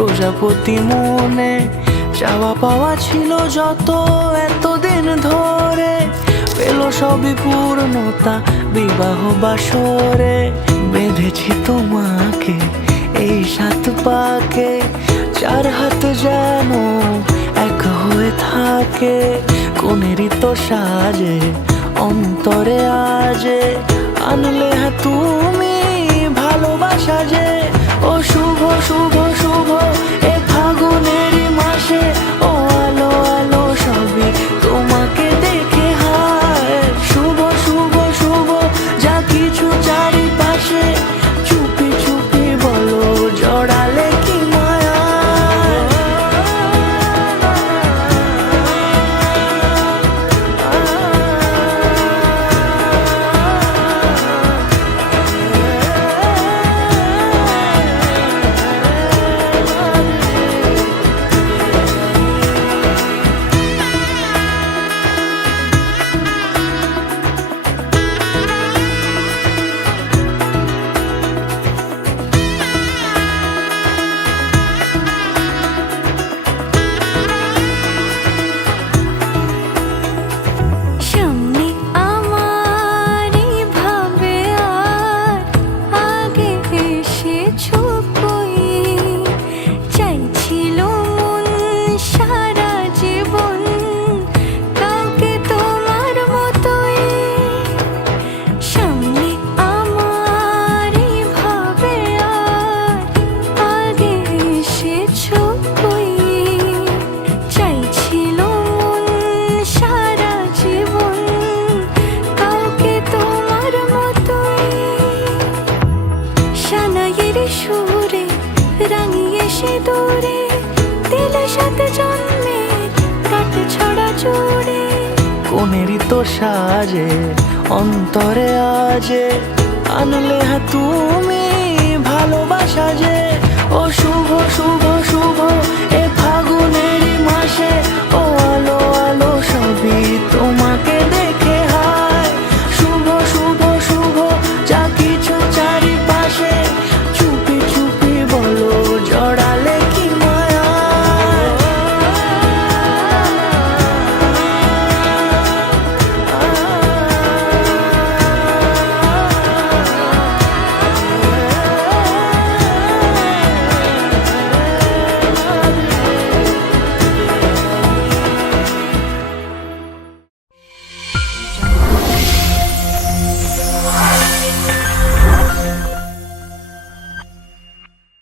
প্রজাপতি মনে চাওয়া পাওয়া ছিল যত এতদিন ধরে, পেল সবই পূর্ণতা বিবাহ বাসরে। বেঁধেছি তোমাকে এই 7 পাকে, 4 হাত যেন এক হয়ে থাকে। কোনেরই তো সাজে অন্তরে আজে, আনলে হ্যাঁ তুমি ভালোবাসা যে। ও শুভ শুভ শুভ এ ফাগুনেরই মাসে, ও আলো আলো সবই তোমাকে দেখে হায়। শুভ শুভ শুভ যা কিছু চারিপাশে, চুপি চুপি বলো জড়ালে কি মায়া। সুরে রাঙিয়ে সে দূরে দিলে 7 জন্মের কাট ছড়া জুড়ে। কোনেরই তো সাজে অন্তরে আজে, আনলে হ্যাঁ তুমি ভালোবাসা যে। ও শুভ শুভ শুভ